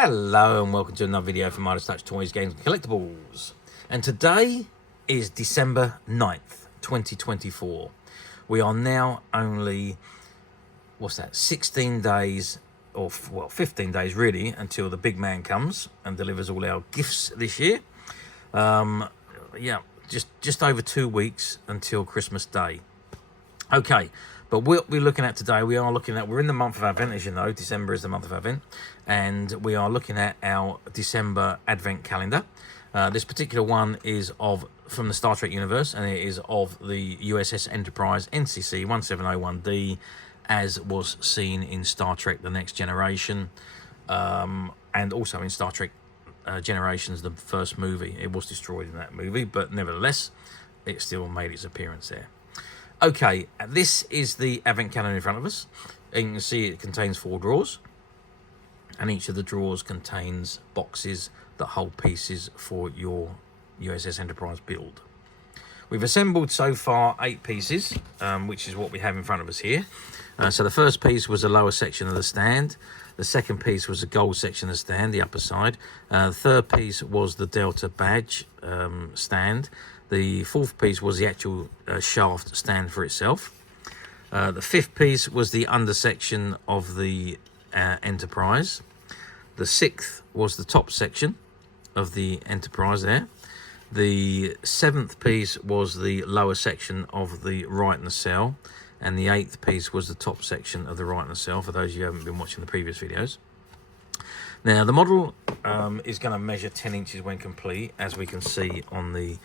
Hello and welcome to another video from Midas Touch Toys, Games and Collectibles. And today is December 9th, 2024. We are now only, 16 days, or well, 15 days really, until the big man comes and delivers all our gifts this year. Just over 2 weeks until Christmas Day. Okay, but what we're looking at today, we're in the month of Advent, as you know. December is the month of Advent, and we are looking at our December Advent calendar. This particular one is from the Star Trek universe, and it is of the USS Enterprise NCC-1701D, as was seen in Star Trek The Next Generation, and also in Star Trek Generations, the first movie. It was destroyed in that movie, but nevertheless, it still made its appearance there. Okay, this is the Advent calendar in front of us. You can see it contains 4 drawers, and each of the drawers contains boxes that hold pieces for your USS Enterprise build. We've assembled so far 8 pieces, which is what we have in front of us here. So the first piece was the lower section of the stand. The second piece was the gold section of the stand, the upper side. The third piece was the Delta badge stand. The fourth piece was the actual shaft stand for itself. The fifth piece was the undersection of the Enterprise. The sixth was the top section of the Enterprise there. The seventh piece was the lower section of the right nacelle. And the 8th piece was the top section of the right nacelle, for those of you who haven't been watching the previous videos. Now, the model is going to measure 10 inches when complete, as we can see on the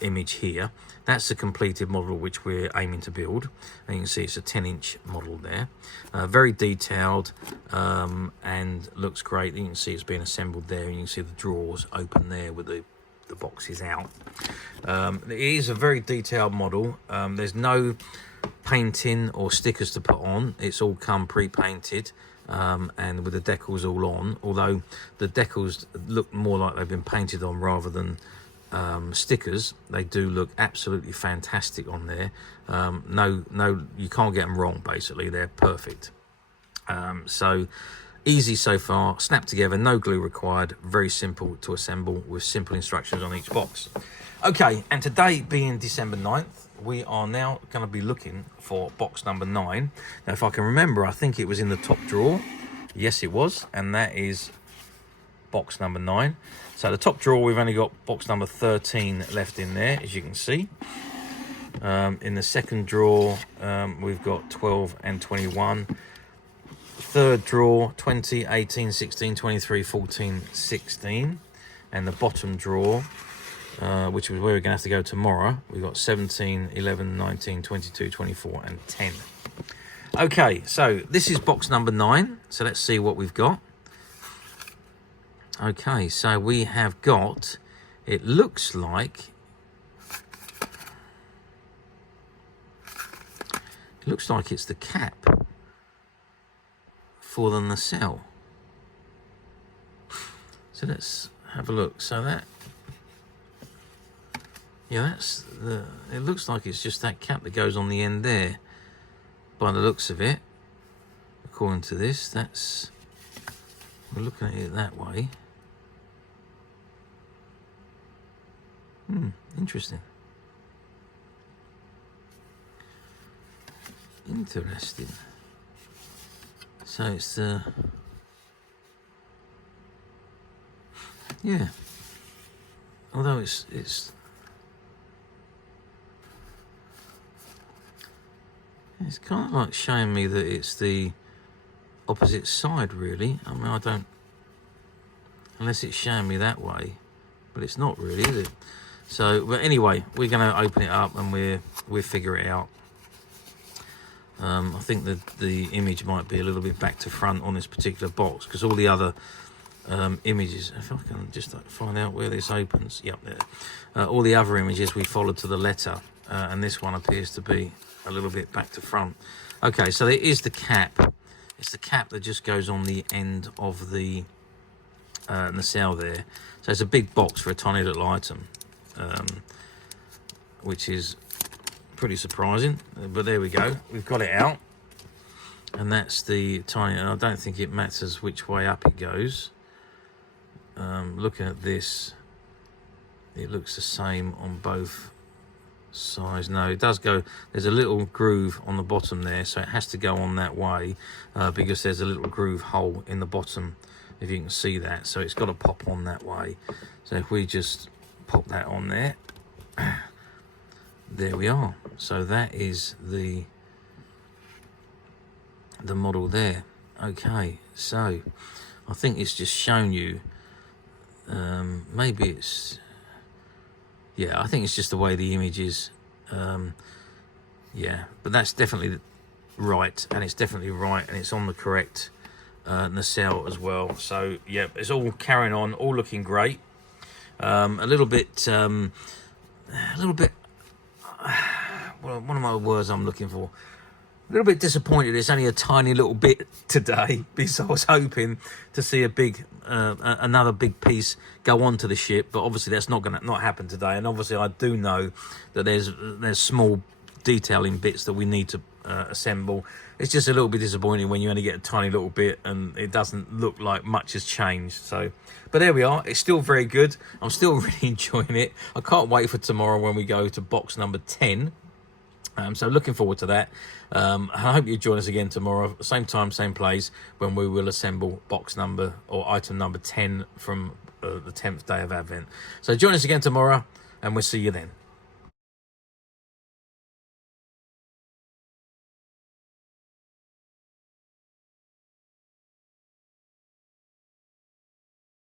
image here. That's the completed model which we're aiming to build. And you can see it's a 10-inch model there. Very detailed and looks great. You can see it's being assembled there, and you can see the drawers open there with the boxes out. It is a very detailed model. There's no painting or stickers to put on. It's all come pre-painted. And with the decals all on, although the decals look more like they've been painted on rather than stickers, they do look absolutely fantastic on there. No, you can't get them wrong. Basically, they're perfect. So easy so far, snap together, no glue required, very simple to assemble with simple instructions on each box. Okay, and today being December 9th, we are now going to be looking for box number 9. Now, if I can remember, I think it was in the top drawer. Yes, it was, and that is box number 9. So the top drawer, we've only got box number 13 left in there, as you can see. In the second drawer, we've got 12 and 21. Third drawer, 20, 18, 16, 23, 14, 16. And the bottom drawer, which is where we're going to have to go tomorrow, we've got 17, 11, 19, 22, 24 and 10. Okay, so this is box number 9. So let's see what we've got. Okay, so we have got, it looks like it's the cap for the nacelle. So let's have a look. So that, yeah, it looks like it's just that cap that goes on the end there, by the looks of it. According to this, we're looking at it that way. Interesting. Interesting. So it's yeah. Although it's kind of like showing me that it's the opposite side, really. I mean, I don't, unless it's showing me that way, but it's not really, is it? So, but anyway, we're going to open it up and we'll figure it out. I think that the image might be a little bit back to front on this particular box, because all the other images, if I can just find out where this opens, yep, there. All the other images we followed to the letter, and this one appears to be a little bit back to front. Okay, so there is the cap. It's the cap that just goes on the end of the nacelle there. So it's a big box for a tiny little item, which is pretty surprising, but there we go, we've got it out. And that's the tiny, and I don't think it matters which way up it goes. looking at this, it looks the same on both size. No, it does go, there's a little groove on the bottom there, so it has to go on that way, because there's a little groove hole in the bottom, if you can see that, so it's got to pop on that way. So if we just pop that on there, there we are. So that is the model there. Okay, so I think it's just shown you, maybe it's, yeah, I think it's just the way the image is. Yeah, but that's definitely right, and it's definitely right, and it's on the correct nacelle as well. So yeah, it's all carrying on, all looking great. A little bit, well, one of my words I'm looking for. A little bit disappointed it's only a tiny little bit today, because I was hoping to see a big another big piece go onto the ship, but obviously that's not going to happen today. And obviously I do know that there's small detailing bits that we need to assemble. It's just a little bit disappointing when you only get a tiny little bit and it doesn't look like much has changed. So, but there we are. It's still very good. I'm still really enjoying it. I can't wait for tomorrow when we go to box number 10. So looking forward to that. I hope you join us again tomorrow, same time, same place, when we will assemble box number or item number 10 from the 10th day of Advent. So join us again tomorrow, and we'll see you then.